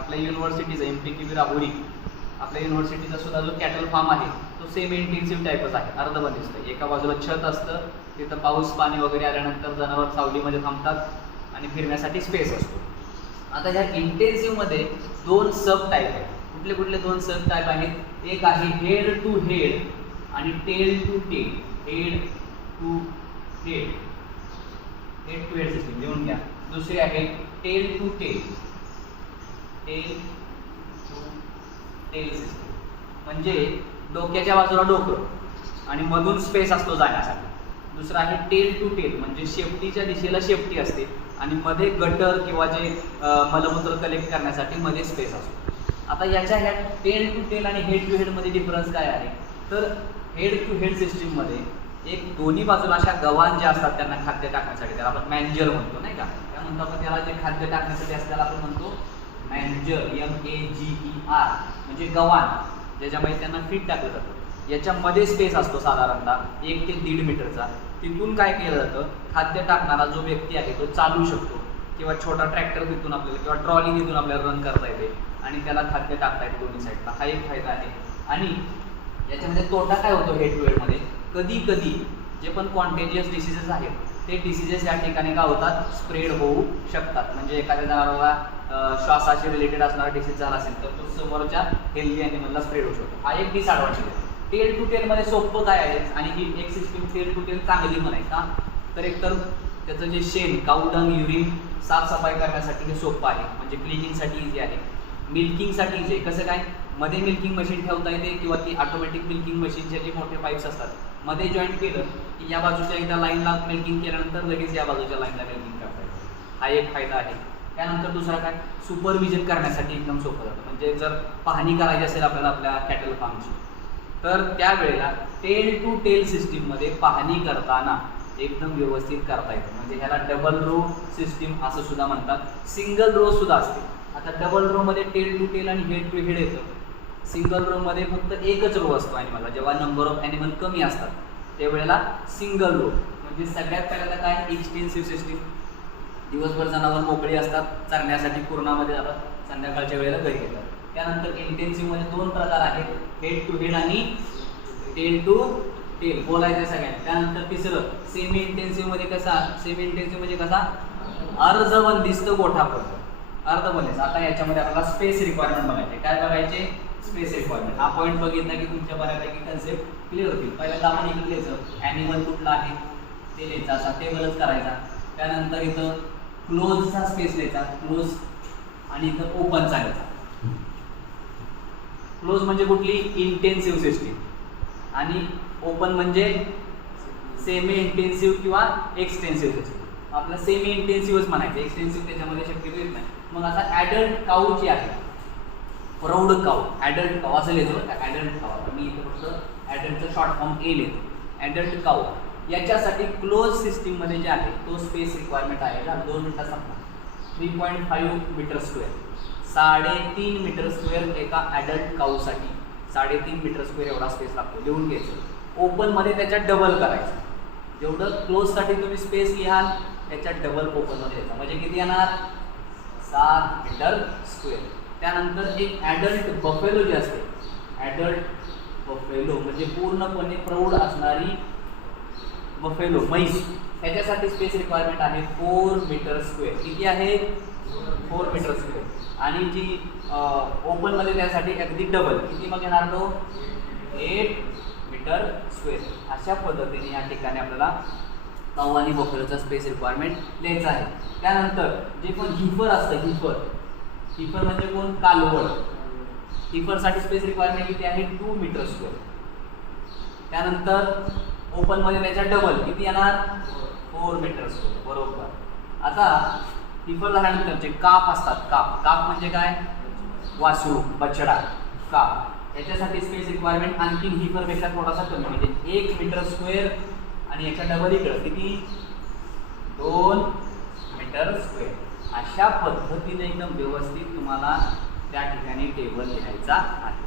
आपल्या युनिव्हर्सिटीचा MPKB राहुरी आपल्या युनिव्हर्सिटीचा सुद्धा जो कॅटल फार्म आहे तो सेमी इंटेन्सिव्ह टाईपच आहे, अर्धबंदिस्त. एका बाजूला छत असतं, तिथं पाऊस पाणी वगैरे आल्यानंतर जनावर सावलीमध्ये थांबतात आणि फिरण्यासाठी स्पेस असतो. आता ह्या इंटेन्सिव्हमध्ये दोन सब टाईप आहेत. कुठले कुठले दोन सब टाईप आहेत? एक आहे हेड टू हेड आणि tail to tail. Head to head, head to head system लिहून घ्या. दुसरी आहे tail to tail, tail to tail system. म्हणजे डोक्याच्या बाजूला डोकं आणि मधून स्पेस असतो जाण्यासाठी. दुसरं आहे टेल टू टेल, म्हणजे शेपटीच्या दिशेला शेपटी असते आणि मध्ये गटर किंवा जे मलमूत्र कलेक्ट करण्यासाठी मध्ये स्पेस असतो. आता याच्या ह्या टेल टू टेल आणि हेड टू हेडमध्ये डिफरन्स काय आहे? तर हेड टू हेड सिस्टीममध्ये एक दोन्ही बाजूला अशा गव्हाण ज्या असतात त्यांना खाद्य टाकण्यासाठी, त्याला आपण मॅन्जर म्हणतो नाही का? त्या म्हणतो आपण त्याला जे खाद्य टाकण्यासाठी असतं त्याला आपण म्हणतो मॅन्जर, MAGER, म्हणजे गव्हाण, ज्याच्यामध्ये त्यांना फीड टाकलं जातं. याच्यामध्ये स्पेस असतो साधारणतः 1 ते 1.5 मीटरचा. तिथून काय केलं जातं? खाद्य टाकणारा जो व्यक्ती आहे तो चालू शकतो किंवा छोटा ट्रॅक्टर तिथून आपल्याला किंवा ट्रॉली तिथून आपल्याला रन करता येते आणि त्याला खाद्य टाकता येते दोन्ही साईडला. हा एक फायदा आहे. आणि याच्यामध्ये तोटा काय होतो हेड टू हेडमध्ये? कधी कधी जे पण कॉन्टेजियस डिसीजेस आहेत ते डिसीजेस या ठिकाणी काय होतात? स्प्रेड होऊ शकतात. म्हणजे एखाद्या जनावराला श्वासाशी रिलेटेड असणारा डिसीज झाला असेल तर तो समोरच्या हेल्दी ॲनिमलला स्प्रेड होऊ शकतो. हा एक डिसएडव्हान्टेज आहे. टेल टू टेलमध्ये सोपं काय आहे? आणि ही एक सिस्टीम टेल टू टेल चांगली म्हणाय का? तर एकतर त्याचं जे शेण, काऊडंग, युरिन साफसफाई करण्यासाठी हे सोपं आहे, म्हणजे क्लिनिंगसाठी इझी आहे. मिल्किंगसाठी इझी आहे. कसं काय? मध्ये मिल्किंग मशीन ठेवता येते किंवा ती ऑटोमॅटिक मिल्किंग मशीनचे जे मोठे पाईप्स असतात मध्ये जॉईंट केलं की या बाजूच्या एकदा लाईनला मिल्किंग केल्यानंतर लगेच या बाजूच्या लाईनला मिल्किंग करता येते. हा एक फायदा आहे. त्यानंतर दुसरा काय? सुपरविजन करण्यासाठी एकदम सोपं जातं. म्हणजे जर पाहणी करायची असेल आपल्याला आपल्या कॅटल फार्मची तर त्यावेळेला टेल टू टेल सिस्टीममध्ये पाहणी करताना एकदम व्यवस्थित करता येतं. म्हणजे ह्याला डबल रो सिस्टीम असं सुद्धा म्हणतात. सिंगल रो सुद्धा असते. आता डबल रोमध्ये टेल टू टेल आणि हेड टू हेड येतं. सिंगल रोमध्ये फक्त एकच रो असतो ॲनिमलला. जेव्हा नंबर ऑफ ॲनिमल कमी असतात त्यावेळेला सिंगल रो. म्हणजे सगळ्यात पहिल्यांदा काय? Extensive system. दिवसभर जनावर मोकळी असतात, चरण्यासाठी कुरणामध्ये जातात, संध्याकाळच्या वेळेला घरी येतात. त्यानंतर इंटेन्सिव्हमध्ये दोन प्रकार आहेत, हेड टू हेड आणि टेल टू टेल. बोलायचं सगळ्यांना. त्यानंतर तिसरं सेमी इंटेन्सिव्हमध्ये कसा? सेमी इंटेन्सिव्ह म्हणजे कसा? अर्धबंदिस्त गोठा पडतो, अर्धबंदिस्त. आता याच्यामध्ये आपल्याला स्पेस रिक्वायरमेंट बघायचे. काय बघायचे? Space requirement. हा पॉईंट बघितला की तुमच्या बऱ्यापैकी कन्सेप्ट क्लिअर होतील. पहिल्यांदा आपण इकडे लिहायचं ॲनिमल कुठला आहे ते लिहायचं, असा टेबलच करायचा. त्यानंतर इथं क्लोजचा स्पेस लिहायचा, क्लोज, आणि इथं ओपनचा लिहायचा. क्लोज म्हणजे कुठली? Intensive system. आणि ओपन म्हणजे सेमी इंटेन्सिव्ह किंवा एक्सटेन्सिव्ह सिस्टीम. आपलं सेमी इंटेन्सिव्हच म्हणायचं, एक्सटेन्सिव्ह त्याच्यामध्ये शक्यतो येत नाही. मग आता ॲडल्ट काऊची आहे, प्रौढ काऊ, ॲडल्ट काऊ असं लिहितो का? ॲडल्ट काऊ. आता मी इथं फक्त ॲडल्टचं शॉर्ट फॉर्म A लिहितो. ॲडल्ट काऊ याच्यासाठी क्लोज सिस्टीममध्ये जे आहे तो स्पेस रिक्वायरमेंट आहे का? 2 मिनिटात संपला. 3.5 मीटर स्क्वेअर, 3.5 मीटर स्क्वेअर एका ॲडल्ट काऊसाठी 3.5 मीटर स्क्वेअर एवढा स्पेस लागतो. लिहून घ्यायचं. ओपनमध्ये त्याच्यात डबल करायचं. जेवढं क्लोजसाठी तुम्ही स्पेस लिहाल त्याच्यात डबल ओपनमध्ये यायचं. म्हणजे किती येणार? 7 मीटर स्क्वेअर. त्यानंतर एक ॲडल्ट बफेलो जे असते, ॲडल्ट बफेलो म्हणजे पूर्णपणे प्रौढ असणारी बफेलो, म्हैस, त्याच्यासाठी स्पेस रिक्वायरमेंट आहे 4 मीटर स्क्वेअर. किती आहे? 4 मीटर स्क्वेअर. आणि जी ओपनमध्ये त्यासाठी अगदी डबल, किती मग येणार तो? 8 मीटर स्क्वेअर. अशा पद्धतीने या ठिकाणी आपल्याला काऊ आणि बफेलोचा स्पेस रिक्वायरमेंट लिहायचं आहे. त्यानंतर जे पण हिफर असतं, हिफर म्हणजे कोण? कालवड. हिफरसाठी स्पेस रिक्वायरमेंट किती आहे? 2 मीटर स्क्वेअर. त्यानंतर ओपनमध्ये त्याच्या डबल किती येणार? 4 मीटर स्क्वेअर. बरोबर. आता हिफर झाल्यानंतर जे काफ असतात, काफ म्हणजे काय? वासरू, बछडा, काफ. याच्यासाठी स्पेस रिक्वायरमेंट आणखी हिफरपेक्षा थोडासा कमी, म्हणजे 1 मीटर स्क्वेअर आणि याच्या डबल इकडं किती? 2 मीटर स्क्वेअर. अशा पद्धतीने एकदम व्यवस्थित तुम्हाला त्या ठिकाणी टेबल लिहायचा आहे.